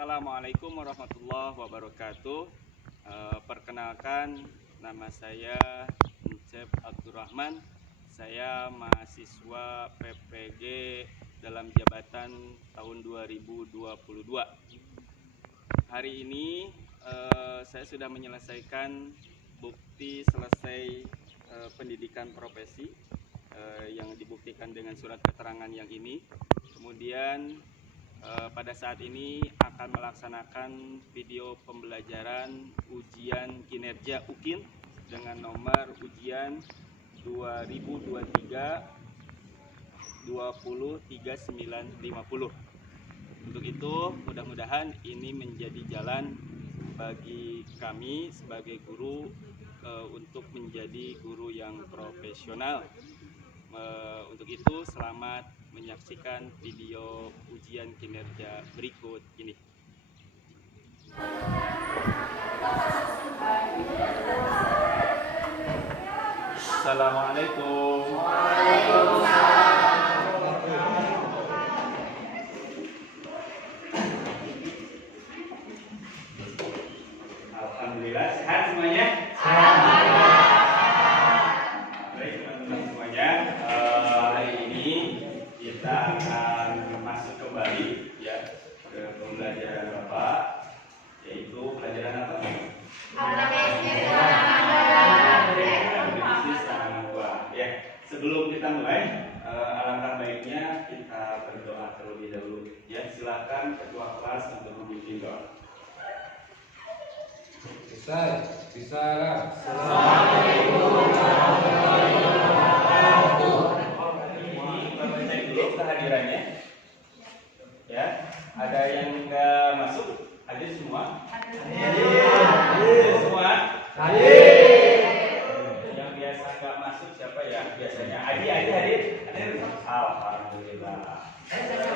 Assalamualaikum warahmatullahi wabarakatuh. Perkenalkan, nama saya Encep Abdurrahman. Saya mahasiswa PPG dalam jabatan tahun 2022. Hari ini saya sudah menyelesaikan bukti selesai pendidikan profesi yang dibuktikan dengan surat keterangan yang ini. Kemudian pada saat ini akan melaksanakan video pembelajaran ujian kinerja UKIN dengan nomor ujian 2023 203.950. Untuk itu, mudah-mudahan ini menjadi jalan bagi kami sebagai guru untuk menjadi guru yang profesional. Untuk itu, selamat menyaksikan video ujian kinerja berikut ini. Assalamualaikum. Alhamdulillah, sehat semuanya? Sehat. Baik teman-teman semuanya, hari ini kita akan masuk kembali ya ke pembelajaran Bapak, yaitu pelajaran apa? Bisnis tanaman buah. Ya, sebelum kita mulai, alangkah baiknya kita berdoa terlebih dahulu. Ya, silakan ketua kelas untuk memimpin doa. Bisa. Assalamualaikum warahmatullahi wabarakatuh. Ini Bapak cek dulu kehadirannya. Ya, ada yang nggak masuk? Hadir semua? Hadir semua? Hadir. Yang biasa nggak masuk siapa ya? Biasanya Adi hadir? Alhamdulillah.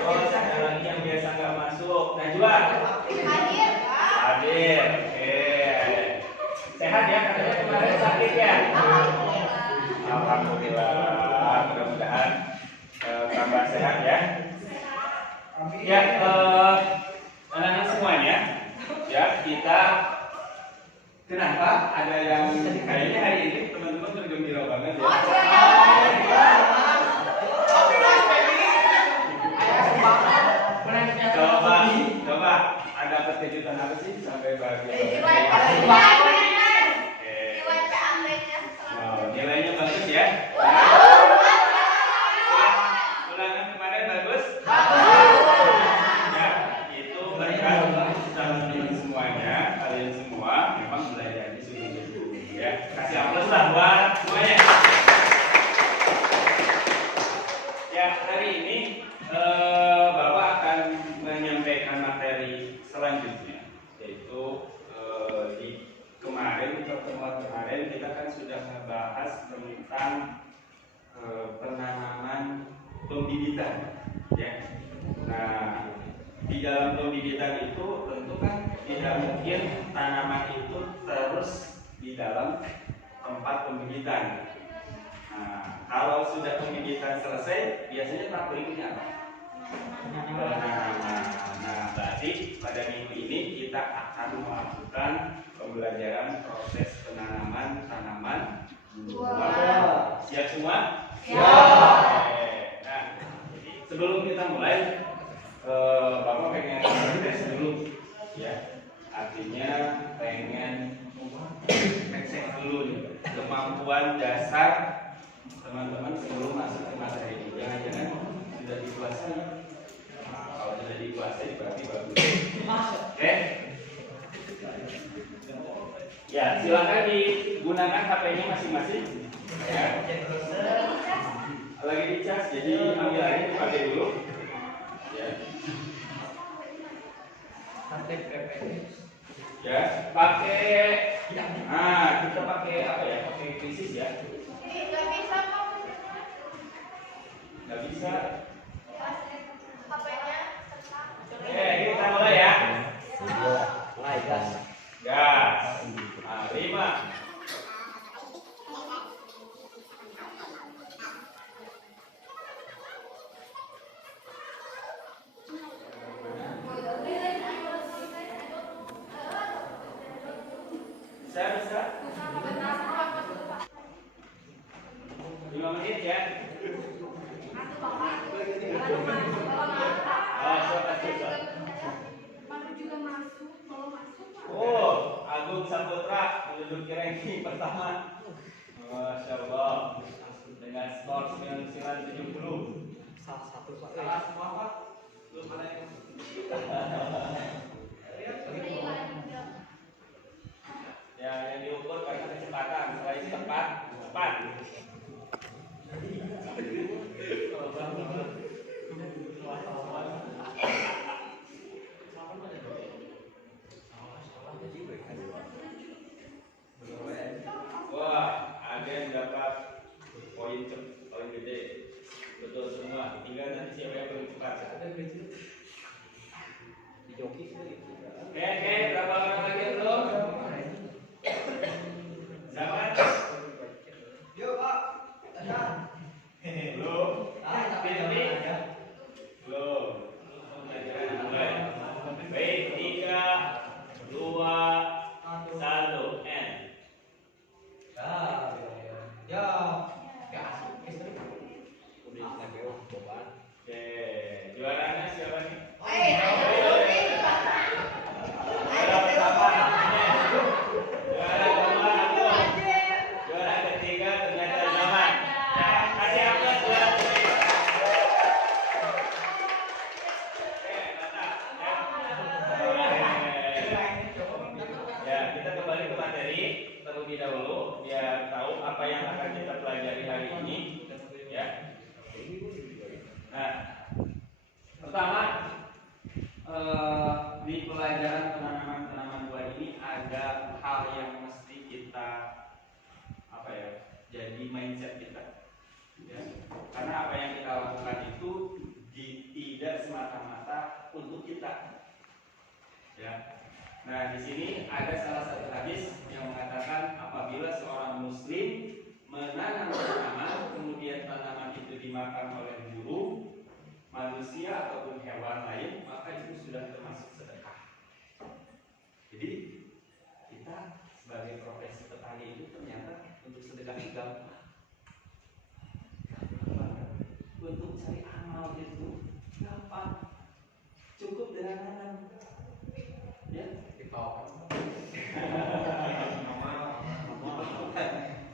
Oh, ada lagi yang biasa nggak masuk. Najwa? Hadir. Sehat ya, katanya kemarin sakit ya? Alhamdulillah. Mudah-mudahan tambah sehat ya. Ya, anak-anak semuanya, ya kita kenapa ada yang kayaknya hari ini teman-teman bergembira banget ya? Coba ada kejutan apa sih sampai bahagia? Nilainya bagus ya? Ulangan kemarin bagus? Ya, itu berkat teman-teman semuanya, kalian semua memang belajarnya sungguh-sungguh ya. Kasih aplaus lah buat semuanya. Ya, hari ini Bapak akan menyampaikan materi selanjutnya, yaitu di pertemuan kemarin kita kan sudah membahas tentang penanaman pembibitan ya. Nah, di dalam pembibitan itu tentu kan tidak mungkin tanaman itu terus di dalam tempat pembibitan. Nah, kalau sudah pembibitan selesai, biasanya tahap berikutnya apa? Penanaman. Nah, berarti pada minggu ini kita akan melakukan pembelajaran proses penanaman tanaman buah. Siap semua? Siap. Nah, sebelum kita mulai, Bapak pengen tes dulu, ya. Artinya pengen cek dulu nih kemampuan dasar teman-teman sebelum masuk ke materi ini. Jangan-jangan sudah dikuasai. Nah, kalau sudah dikuasai berarti bagus. Oke? Ya, silakan digunakan HP-nya masing-masing. Ya. Lagi dicas, jadi ambil aja dipakai dulu. Ya. Ya, pakai. Nah, kita pakai apa ya? Pakai krisis ya. Nggak bisa. Oke, kita mulai ya. Mulai gas. Gas. Nah, 5. ini pertama. Masya Allah. Dengan skor 99-70. Salah satu Pak. Salah semua Pak. Belum ada yang. Ya, yang diukur karena kecepatan. Selain tepat, cepat. Wah, ada yang dapat poin gede. Betul semua. Tinggal nanti siapa yang paling cepat. Di joki sih. Oke, berapa orang lagi yang belum? Zaman? Yuk Pak. Belum. Titik? Belum. Mulai. Baik, 3, 2, 1, N. Ya. Udah nempel beban. Oke, juaranya siapa nih? Juara pertama. Juara kedua Abdul. Juara ketiga ternyata Zaman. Kasih aplaus juara ketiga. Oke, mantap. Ya, kita kembali ke materi terlebih dahulu biar tahu apa yang akan kita pelajari hari ini. Ya. Nah, pertama di pelajaran penanaman buah ini ada hal yang mesti kita jadi mindset kita. Ya. Karena apa yang kita lakukan itu tidak semata-mata untuk kita. Ya. Nah, di sini ada salah satu hadis yang mengatakan apabila seorang muslim menanam tanaman, kemudian tanaman itu dimakan oleh burung, manusia ataupun hewan lain, maka itu sudah termasuk sedekah. Jadi kita sebagai profesi petani itu ternyata untuk sedekah itu gampang. Untuk cari amal itu gampang. Cukup dengan nanam. Ya,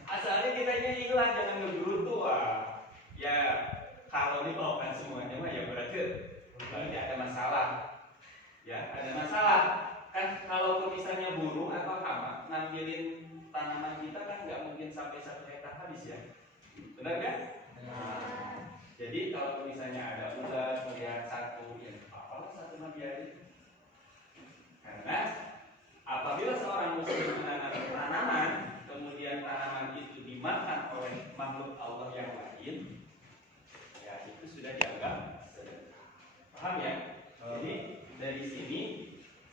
asalnya kita ikhlas, jangan ngegerutu. Ya, kalau dibawakan semuanya mah ya berarti ada masalah. Ya, ada masalah. Kan kalau misalnya burung atau hama ngambilin tanaman kita kan nggak mungkin sampai 1 hektar habis ya. Benar kan? Jadi kalau misalnya ada ular melihat satu, ya apalah satu mah biarin. Karena apabila seorang muslim menanam tanaman, kemudian tanaman itu dimakan oleh makhluk Allah yang lain, ya itu sudah dianggap sedekah. Paham ya? Jadi dari sini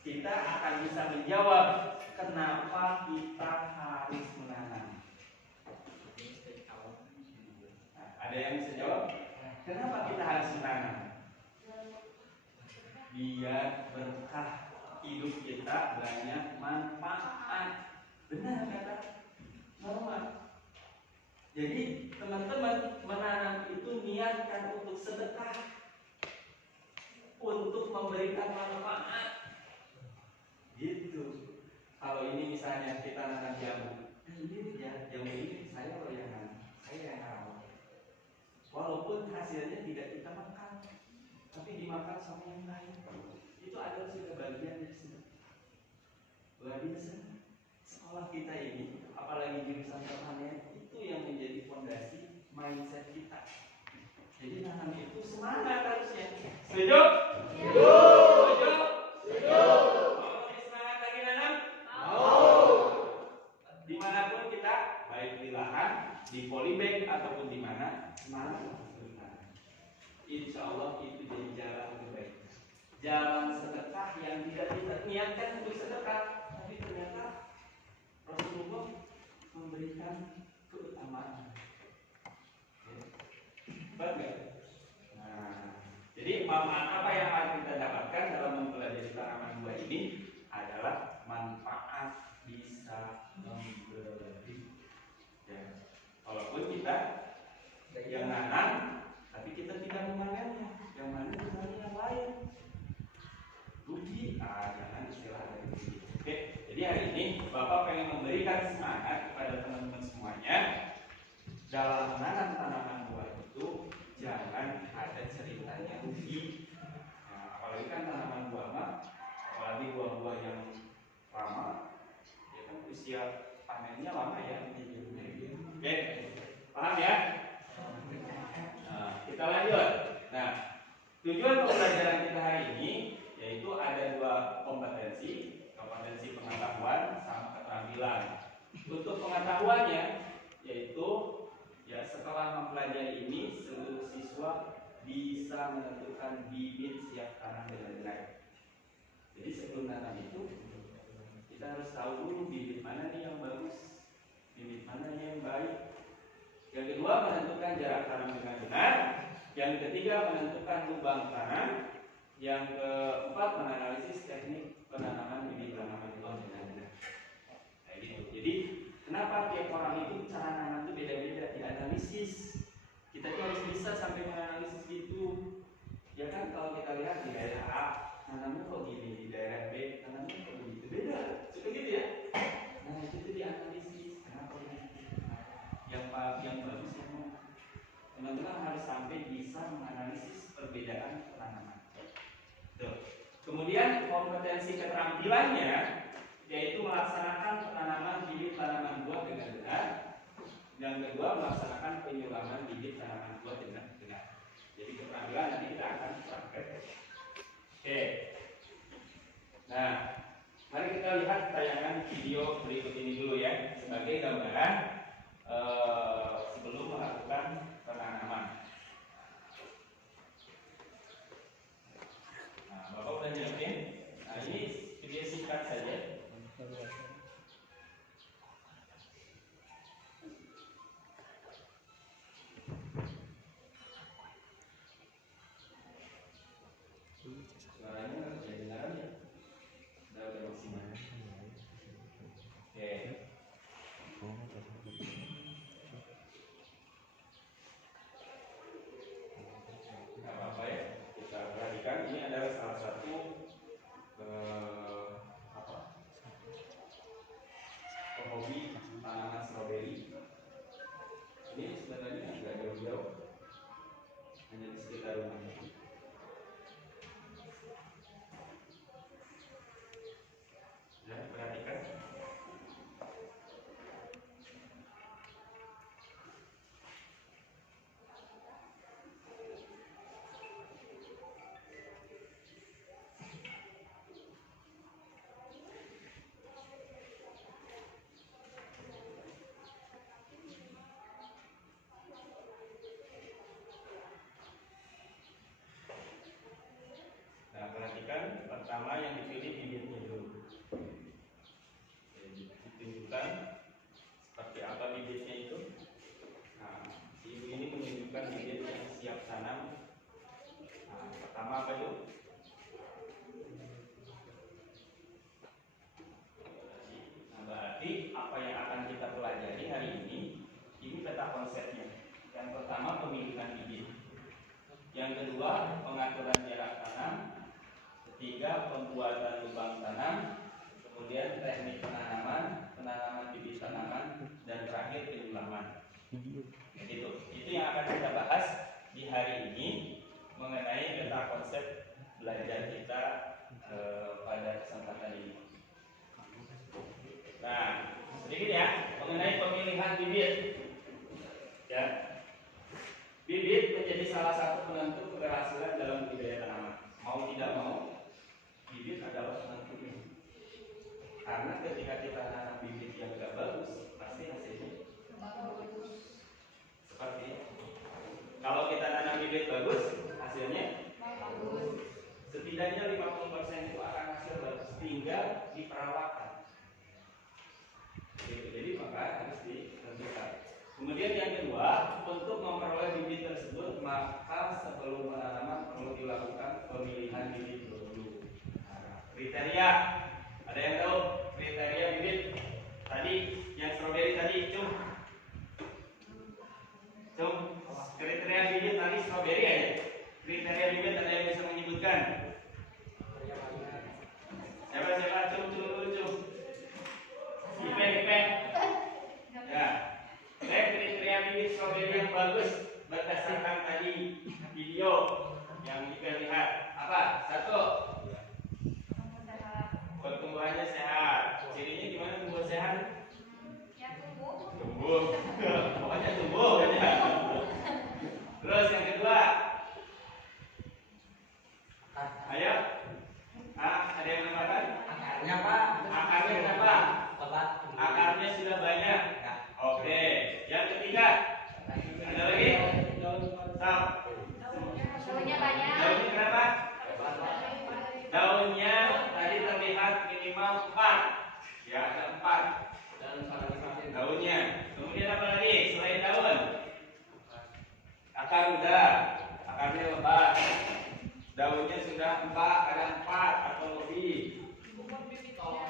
kita akan bisa menjawab kenapa kita harus menanam. Nah, ada yang bisa jawab? Kenapa kita harus menanam? Biar berkah hidup kita banyak manfaat. Benar kata Norma. Jadi teman-teman menanam itu niatkan untuk sedekah, untuk memberikan manfaat. Gitu. Kalau ini misalnya kita nanam jamu, ini ya jamu ini saya loh yang nanam, saya yang rawat. Walaupun hasilnya tidak kita makan, tapi dimakan sama yang lain. Itu adalah sudah bagian dari sedekah. Luar biasa. Sekolah kita ini, apalagi jurusan pertanian, itu yang menjadi fondasi mindset kita. Jadi nanam itu semangat harusnya. Setuju? Setuju. Setuju. Setuju. Mau lebih semangat lagi nanam? Mau. Dimanapun kita, baik di lahan, di polybag ataupun di mana, semangat bertanam. Insya Allah itu jadi jalan terbaik. Jalan sedekah yang tidak kita niatkan untuk sedekah, tapi ternyata Rasulullah memberikan keutamaan. Betul. Nah, jadi manfaat apa yang akan kita dapatkan dalam mempelajari tanaman buah ini adalah manfaat bisa memberi. Ya. Walaupun kita yang nanam, tapi kita tidak memanennya, yang mana misalnya yang lain. Rugi, jangan istilah dari rugi. Oke, jadi hari ini Bapak pengen memberikan semangat dalam menanam tanaman buah itu jangan ada ceritanya rugi. Nah, apalagi kan tanaman buah mah, apalagi buah-buah yang lama, ya kan usia panennya lama ya. Oke, paham ya? Nah, kita lanjut. Nah, tujuan pembelajaran kita hari ini yaitu ada dua kompetensi pengetahuan sama keterampilan. Untuk pengetahuannya yaitu ya setelah mempelajari ini seluruh siswa bisa menentukan bibit siap tanam dengan benar. Jadi sebelum tanam itu kita harus tahu dulu bibit mana nih yang bagus, bibit mana nih yang baik. Yang kedua menentukan jarak tanam dengan benar. Yang ketiga menentukan lubang tanam. Yang keempat menganalisis teknik penanaman bibit tanaman itu dengan benar. Kayak gitu. Jadi kenapa tiap orang itu cara nanam itu beda-beda, dianalisis. Kita tuh harus bisa sampai menganalisis gitu. Ya kan kalau kita lihat di daerah A nanamnya kok gini, di daerah B nanamnya kok begitu, beda. Seperti gitu ya. Nah itu tuh dianalisis. Kenapa begitu? Yang bagus yang mana? Teman-teman harus sampai bisa menganalisis perbedaan penanaman. Tuh. Kemudian kompetensi keterampilannya yaitu melaksanakan penanaman bibit tanaman buah dengan benar. Yang kedua melaksanakan penyulaman bibit tanaman buah dengan benar. Jadi keterampilan nanti kita akan praktek. Oke. Nah, mari kita lihat tayangan video berikut ini dulu ya sebagai gambaran sebelum melakukan penanaman. Nah, Bapak udah nyiapin. Nah, ini video singkat saja. Suaranya harus kedengaran ya. Udah maksimal. Oke. Nggak apa-apa ya. Kita perhatikan ini adalah salah satu hobi tanaman stroberi. Ini sebenarnya nggak jauh-jauh, hanya di sekitar rumah. Ya, perhatikan. Nah, perhatikan pertama yang dipilih bibitnya dulu. Ditunjukkan seperti apa bibitnya itu. Nah, ibu ini menunjukkan bibit yang siap tanam. Nah, pertama apa itu? Nah, berarti apa yang akan kita pelajari hari ini peta konsepnya. Yang pertama pemilihan bibit. Yang kedua pengaturan jarak tanam. Ketiga pembuatan lubang tanam. Kemudian teknik penanaman bibit tanaman, dan terakhir penyulaman. Gitu. Itu yang akan kita bahas di hari ini mengenai peta konsep belajar kita pada kesempatan ini. Nah, sedikit ya mengenai pemilihan bibit. Ya, bibit menjadi salah satu penentu keberhasilan dalam budidaya tanaman. Mau tidak mau, bibit adalah penentunya. Karena ketika kita tanam bibit yang tidak bagus, pasti hasilnya bagus. Seperti kalau kita tanam bibit bagus, hasilnya bagus. Setidaknya 50% itu akan hasil bagus, tinggal di perawatan. Jadi maka harus ditentukan. Kemudian yang kedua, untuk memperoleh bibit tersebut, maka sebelum penanaman perlu dilakukan pemilihan bibit dulu. Nah, kriteria. Ada yang tahu kriteria bibit tadi yang stroberi tadi? Cum kriteria bibit tadi stroberi aja. Kriteria bibit ada yang bisa menyebutkan? Siapa? Cum. Ipe. Ya. Kriteria bibit stroberi video yang Ika lihat. Apa? Satu, pertumbuhannya sehat. Cirinya gimana tumbuh sehat? Tumbuh. Pokoknya tumbuh aja. Terus yang kedua, ayo. Ada yang nambahkan? Akarnya Pak. Akarnya kenapa? Obat. Akarnya sudah banyak. Oke. Yang ketiga, ada lagi? Stop. Daunnya kenapa? Daunnya tadi terlihat minimal 4. Ya, ada 4 daunnya. Kemudian apa lagi selain daun? Akar udah, akarnya lebat. Daunnya sudah 4, ada 4 atau lebih.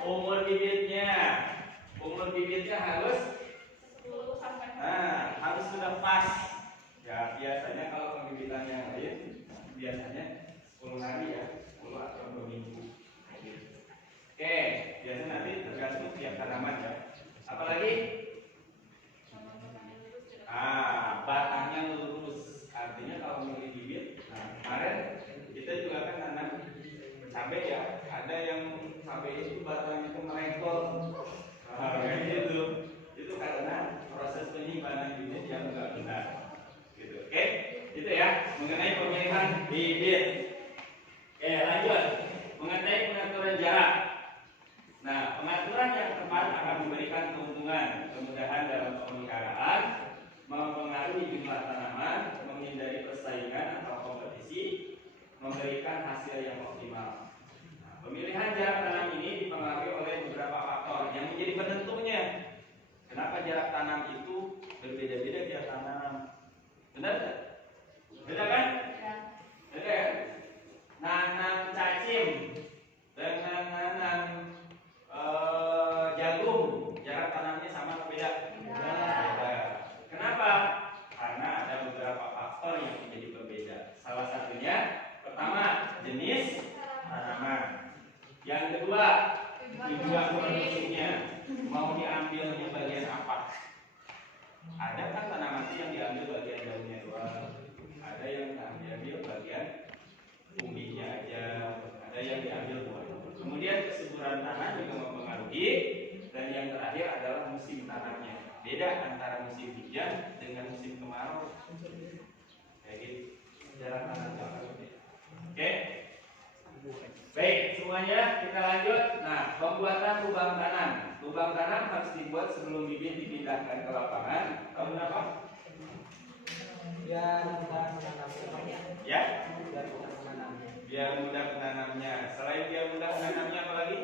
Umur bibitnya harus harus sudah pas. Ya, biasanya kalau pembibitan yang lain biasanya 10 hari ya, 10 atau 2 minggu. Oke, biasanya nanti tergantung tiap tanaman ya. Apalagi? Batangnya lurus. Artinya kalau milih bibit, kemarin kita juga kan tanam cabai ya. Ada yang cabai itu batangnya itu merengkol. Kayak gitu. Itu karena proses penyimpanan bibit yang enggak benar. Gitu. Oke, itu ya mengenai pemilihan bibit. Oke, lanjut mengenai pengaturan jarak. Nah, pengaturan yang tepat akan memberikan keuntungan, kemudahan dalam pemeliharaan, mempengaruhi jumlah tanaman, menghindari persaingan atau kompetisi, memberikan hasil yang optimal. Nah, pemilihan jarak tanam ini dipengaruhi oleh beberapa faktor yang menjadi penentunya. Kenapa jarak tanam itu berbeda-beda tiap tanam? Benar tidak? Beda kan? Beda kan? Nanam cacim dengan nanam jagung, jarak tanamnya sama atau beda? Beda. Kenapa? Karena ada beberapa faktor yang menjadi berbeda. Salah satunya, pertama, jenis tanaman. Yang kedua, tujuan produksinya. Mau diambilnya bagian apa? Ada kan tanaman itu yang diambil bagian daunnya doang. Ada yang diambil bagian umbinya aja. Ada yang diambil buahnya. Kemudian kesuburan tanah juga mempengaruhi, dan yang terakhir adalah musim tanamnya. Beda antara musim hujan dengan musim kemarau. Kayak gitu. Jarak tanam sangat berbeda. Oke. Baik, semuanya kita lanjut. Nah, pembuatan lubang tanam. Lubang tanam harus dibuat sebelum bibit dipindahkan ke lapangan. Tahu kenapa? Biar mudah menanamnya. Ya? Biar mudah menanamnya. Biar mudah menanamnya. Selain biar mudah menanamnya, apa lagi?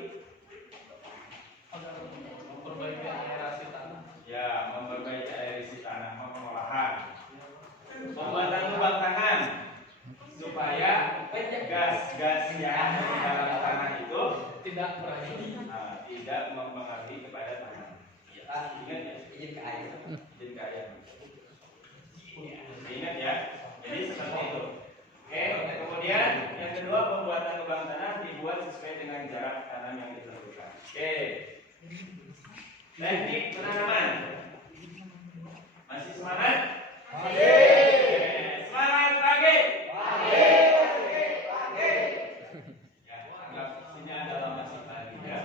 Memperbaiki aerasi tanah. Ya, memperbaiki aerasi tanah, pengolahan. Pembuatan lubang tanam supaya gas-gas yang ada di dalam tanah itu Tidak berani. tidak mempengaruhi kepada tanah. Ya, ingat ya? Izin ke air. Izin ke air. Ingat ya? Jadi seperti itu. Oke, kemudian yang kedua, pembuatan lubang tanam dibuat sesuai dengan jarak tanam yang ditentukan. Oke. Teknik penanaman. Masih semangat? Semangat pagi. Ya, anggap sini adalah masih pagi ya.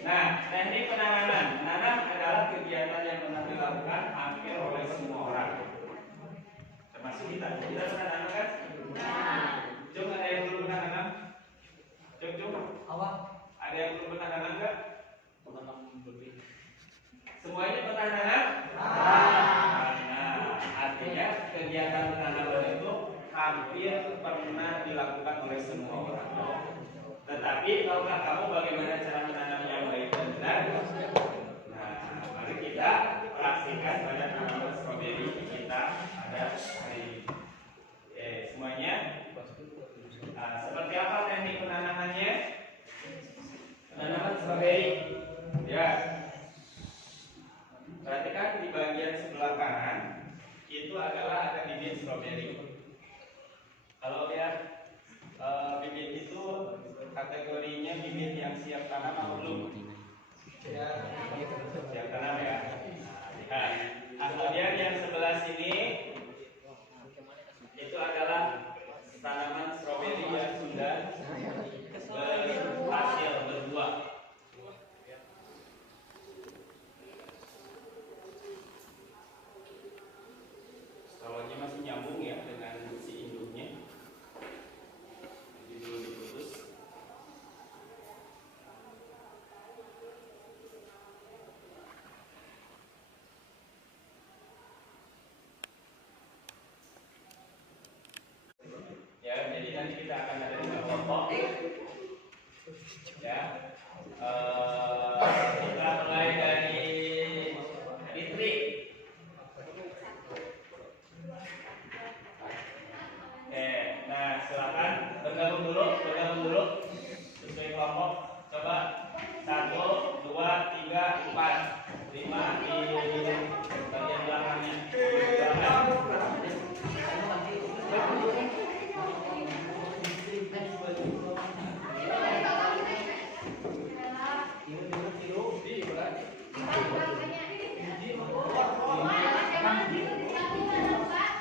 Nah, teknik penanaman. Menanam adalah kegiatan yang pernah dilakukan hampir oleh semua orang. Termasuk kita. Kita pernah nanam kan? Jom, ada yang belum pernah nanam? Jom. Awak. Ada yang belum pernah nanam enggak? Menanam lebih. Semuanya pernah nanam? Nah, artinya kegiatan penanaman itu hampir pernah dilakukan oleh semua orang. Tetapi tahukah kamu bagaimana cara menanam yang baik dan benar? Nah, mari kita praktikkan pada tanaman stroberi kita ada hari ini. Semuanya. Nah, seperti apa teknik penanamannya? Penanaman stroberi. Ya. Perhatikan di bagian sebelah kanan itu adalah ada bibit stroberi. Kalau lihat bibit itu kategorinya bibit yang siap tanam atau belum? Siap tanam ya. Nah, lihat. Kemudian yang sebelah sini itu nanti kita akan ada 5 kelompok. Ya, kita mulai dari Fitri. Nah silakan bergabung dulu sesuai kelompok. Coba 1, 2, 3, 4, 5 di bagian belakangnya.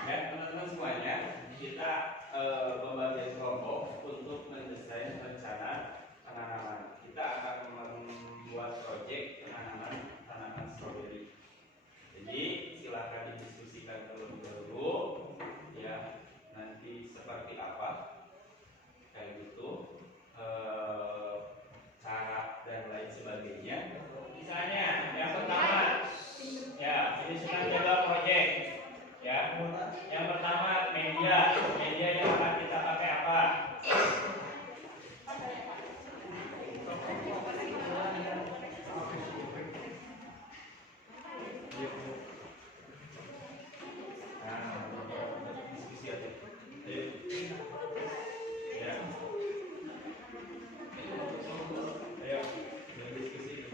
Teman-teman semuanya, kita pembagian kelompok untuk mendesain rencana penanaman. Kita akan membuat proyek penanaman tanaman stroberi. Jadi silakan didiskusikan terlebih dahulu, ya nanti seperti apa kayak gitu, cara dan lain sebagainya. Misalnya yang pertama, ya ini sedang jaga proyek. Ya, yang pertama media yang akan kita pakai apa? Diskusi aja. Ya. Ayo, diskusi.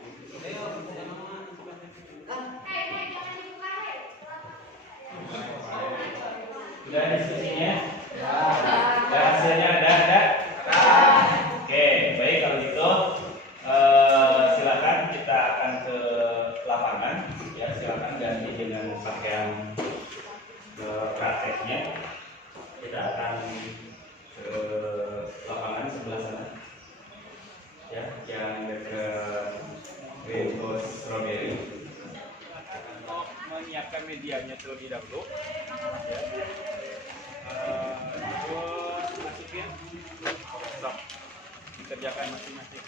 Sudah diskusinya? Ya. Hasilnya ada? Oke, baik kalau gitu silakan kita akan ke lapangan. Ya, silakan ganti dengan pakaian prakteknya. Kita akan ke lapangan sebelah sana. Ya, yang dekat greenhouse strawberry. Untuk menyiapkan medianya terlebih dahulu. Ya. Terus masukin, sok dikerjakan masing-masing.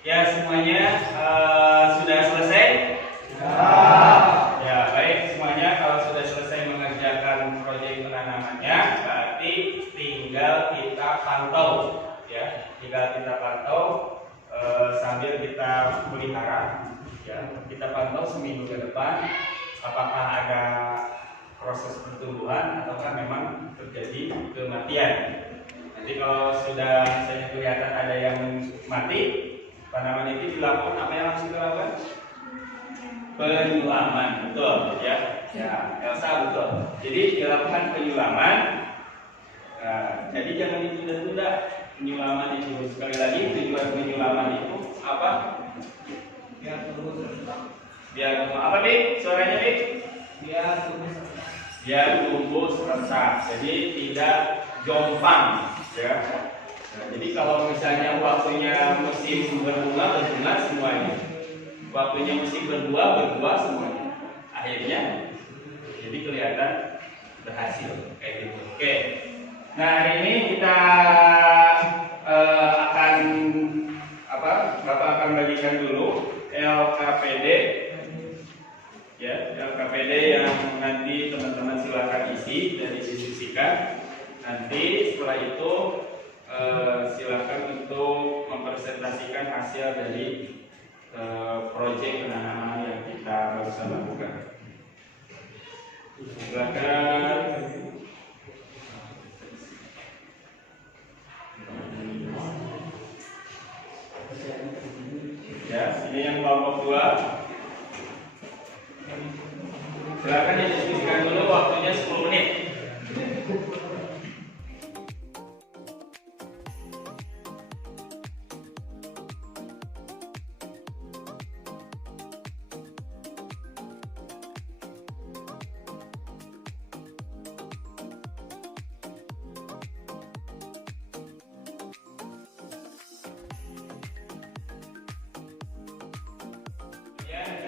Ya semuanya sudah selesai? Ya baik semuanya, kalau sudah selesai mengerjakan proyek penanamannya, berarti tinggal kita pantau, ya, sambil kita pelihara, ya, kita pantau seminggu ke depan apakah ada proses pertumbuhan ataukah memang terjadi kematian. Nanti kalau sudah misalnya kelihatan ada yang mati, tanaman itu dilakukan apa yang harus dilakukan? Penyulaman, betul ya. Ya, Elsa betul. Jadi dilakukan penyulaman. Nah, jadi jangan ditunda-tunda penyulaman itu. Sekali lagi tujuan penyulaman itu apa? Biar apa Bik? Suaranya Bik? Biar tumbuh serentak. Jadi tidak jompang ya. Nah, jadi kalau misalnya waktunya musim berbunga semuanya. Waktunya musim berbuah semuanya. Akhirnya jadi kelihatan berhasil kayak gitu. Oke. Nah, hari ini kita akan apa? Bapak akan bagikan dulu LKPD ya, LKPD yang nanti teman-teman silakan isi dan diskusikan. Nanti setelah itu silakan untuk mempresentasikan hasil dari proyek penanaman yang kita barusan lakukan. Silakan. Ya, ini yang kelompok 2. Silakan didiskusikan dulu, waktunya 10 menit.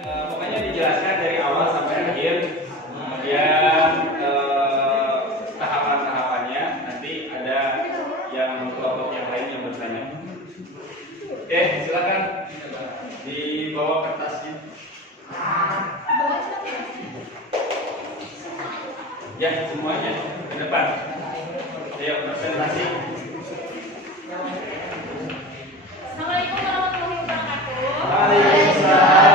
Pokoknya dijelaskan dari awal sampai akhir, kemudian tahapan-tahapannya. Nanti ada yang kelompok yang lain yang bertanya. Oke, silakan dibawa kertasnya. Ya, semuanya ke depan. Ayo presentasi. Assalamualaikum warahmatullahi wabarakatuh. Waalaikumsalam.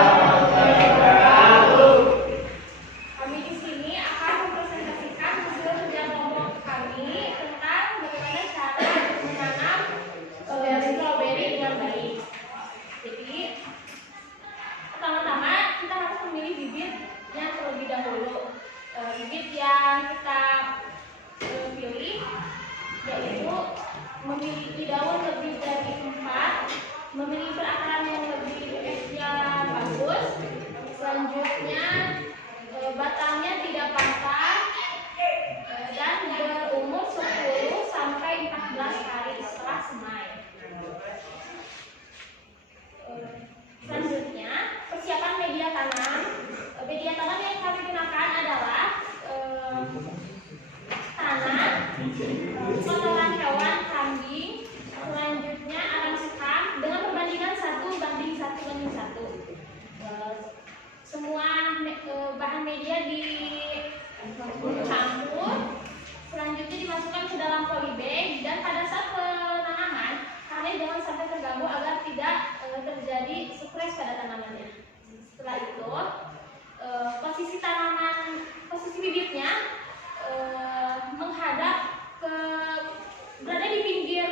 Kami di sini akan mempresentasikan hasil kerja kelompok kami tentang bagaimana cara menanam stroberi dengan baik. Jadi, pertama-tama kita harus memilih bibitnya terlebih dahulu. Bibit yang kita pilih yaitu memiliki daun lebih dari 4, memiliki perakaran yang bagus. Selanjutnya batangnya tidak patah dan berumur 10 sampai 14 hari setelah semai. Selanjutnya persiapan media tanam. Media tanam yang kami gunakan adalah tanah, kotoran hewan, kambing, selanjutnya arang sekam dengan perbandingan 1:1:1. Semua bahan media dicampur, selanjutnya dimasukkan ke dalam polybag, dan pada saat penanaman kalian jangan sampai terganggu agar tidak terjadi stres pada tanamannya. Setelah itu posisi bibitnya menghadap berada di pinggir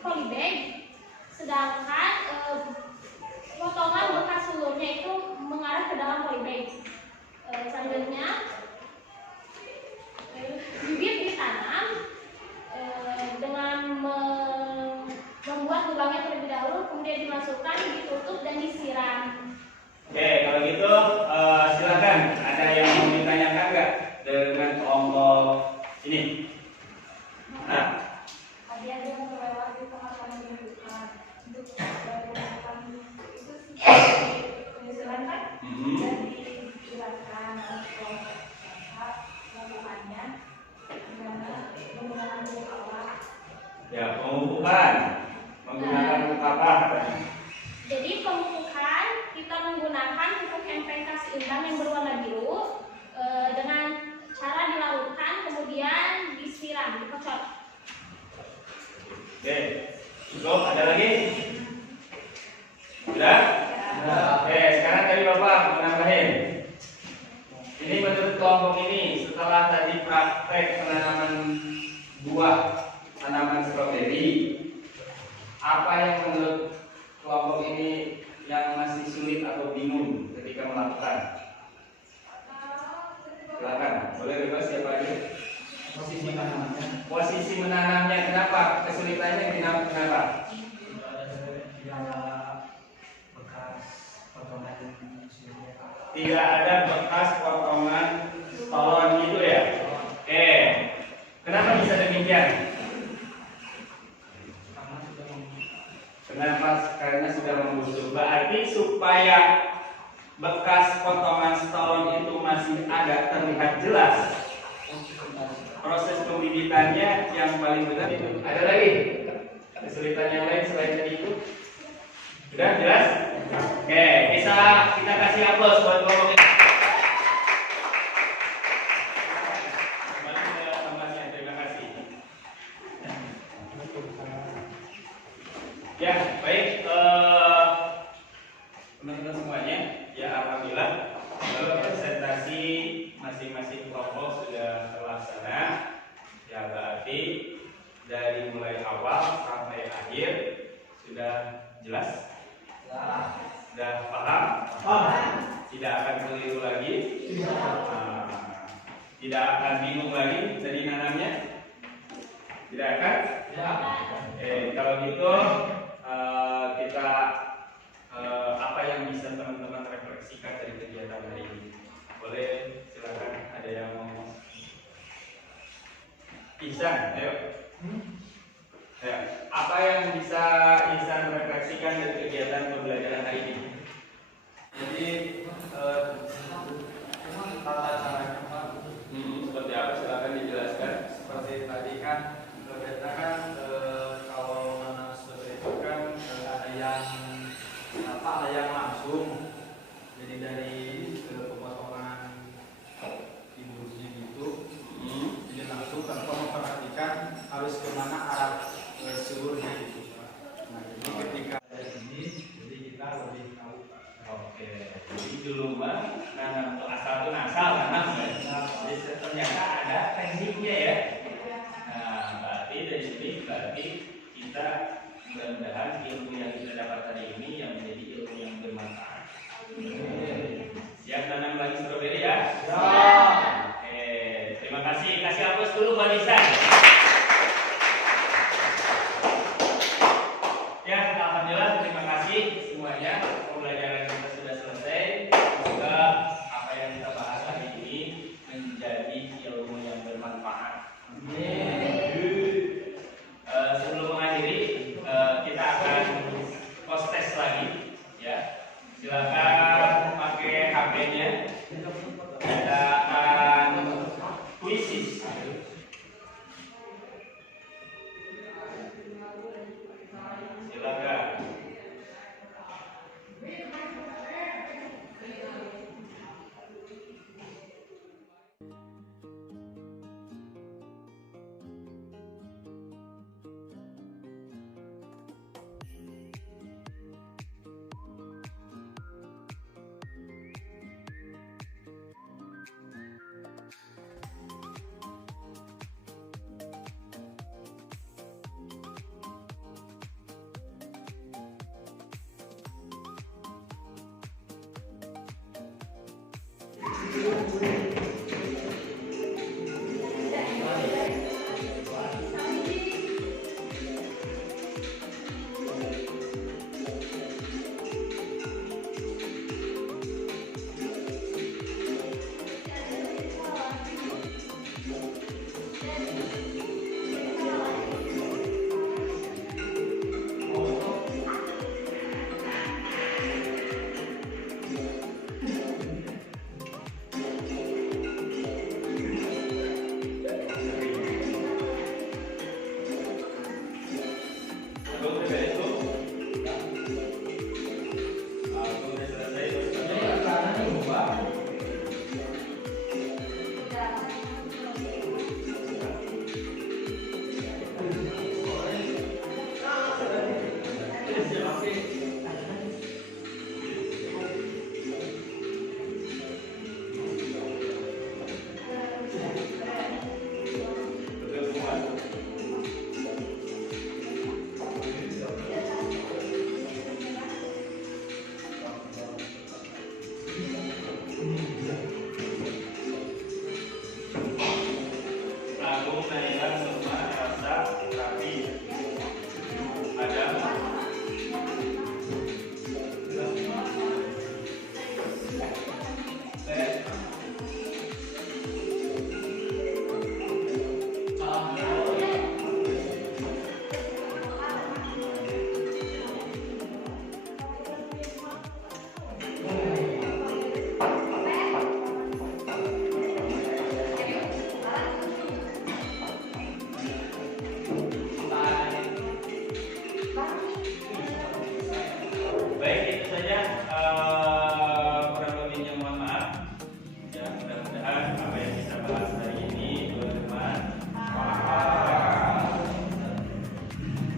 polybag, sedangkan potongan bekas sulurnya itu mengarah ke dalam polybag. Selanjutnya bibit ditanam dengan membuat lubangnya terlebih dahulu, kemudian dimasukkan, ditutup dan disiram. Oke, kalau gitu silakan. Ada yang mau ditanyakan nggak dengan kelompok ini? Nah, Ada yang melewati tahapan pembentukan untuk pembentukan itu penyusunan kan? Dan dijelaskan oleh kelompok melakukannya dengan menggunakan buku apa? ya pemupukan menggunakan apa katanya? Jadi pemupukan kita menggunakan pupuk NPK seimbang yang berwarna biru dengan cara dilarutkan kemudian disiram, dikocok. Oke, cukup. Ada lagi? Sudah? Oke, sekarang tadi Bapak mau nambahin. tadi praktek penanaman buah tanaman stroberi, apa yang menurut kelompok ini yang masih sulit atau bingung ketika melakukan? Silakan, boleh bebas siapa aja. Posisi menanamnya. Posisi menanamnya kenapa? Kesulitannya kenapa? Tidak ada bekas potongan stolon gitu ya? Oke. Kenapa bisa demikian? Karena sudah membusuk. Berarti supaya bekas potongan stolon itu masih agak terlihat jelas, proses pembibitannya yang paling benar itu. Ada lagi kesulitan yang lain selain tadi itu? Sudah jelas? Oke, kita kasih aplaus buat kelompok ini. Kembali ke tempatnya, terima kasih. Ya, baik, teman-teman semuanya, ya alhamdulillah presentasi masing-masing kelompok sudah terlaksana. Ya berarti dari mulai awal sampai akhir sudah jelas. Sudah paham? Tidak akan keliru lagi. Tidak akan bingung lagi dari nanamnya. Tidak akan? Kalau gitu kita apa yang bisa teman-teman refleksikan dari kegiatan hari ini? Boleh silakan, ada yang mau? Ihsan, ayo. Ya, apa yang bisa Ihsan refleksikan dari kegiatan pembelajaran hari ini? Jadi tata caranya Pak. Seperti apa? Silakan dijelaskan. Seperti tadi kan kita kan kalau menanam seperti itu kan ada yang langsung. Jadi dari pemotongan induknya gitu. Jadi langsung tanpa memperhatikan harus kemana arah seluruhnya gitu Pak. Nah jadi ketika dari sini jadi kita lebih tahu Pak. Oke, jadi dulu mah nanam tuh asal tuh nasal nanam. Jadi ternyata ada tekniknya ya. Nah, berarti dari sini kita mudah-mudahan ilmu yang kita dapat hari ini yang menjadi ilmu yang bermanfaat. Siap tanam lagi stroberi ya? Oke, terima kasih. Kasih aplaus dulu buat Ihsan. Ya, alhamdulillah, terima kasih semuanya. Pembelajaran kita sudah selesai. Semoga apa yang kita bahas hari ini menjadi ilmu yang bermanfaat. Sebelum mengakhiri, kita akan post test lagi, ya. Silakan pakai HP-nya. Kita akan kuisis.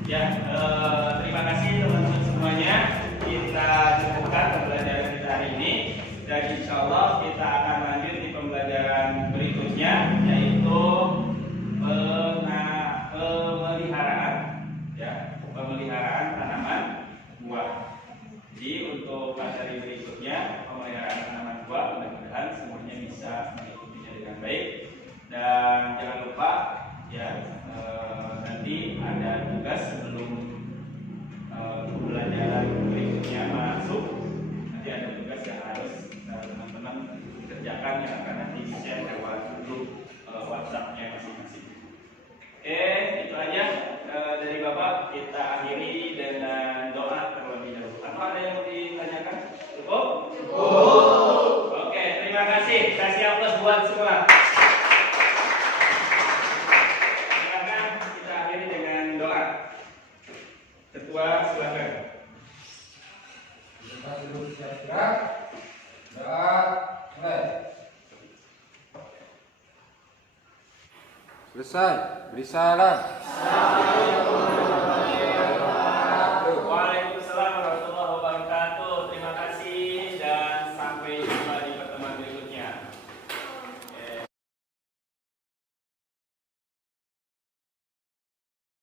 Ya, terima kasih teman-teman semuanya. Kita cukupkan pembelajaran kita hari ini, dan insya Allah kita akan lanjut di pembelajaran berikutnya, yaitu pemeliharaan, ya, pemeliharaan tanaman buah. Jadi untuk materi berikutnya pemeliharaan tanaman buah, mudah-mudahan semuanya bisa mengikutinya dengan baik. Dan jangan lupa ya, nanti ada tugas sebelum pembelajaran berikutnya masuk. Nanti ada tugas yang harus teman-teman kerjakan, yang akan nanti di-share lewat grup WhatsApp-nya masing-masing. Oke, itu aja dari Bapak. Kita akhiri dengan doa terlebih dahulu. Atau ada yang mau ditanyakan? Cukup? Cukup. Oke, terima kasih. Kasih aplaus buat semua. Silakan kita akhiri dengan doa. Ketua silakan. Kita duduk siap-siap. Doa mulai. Selesai. Beri salam.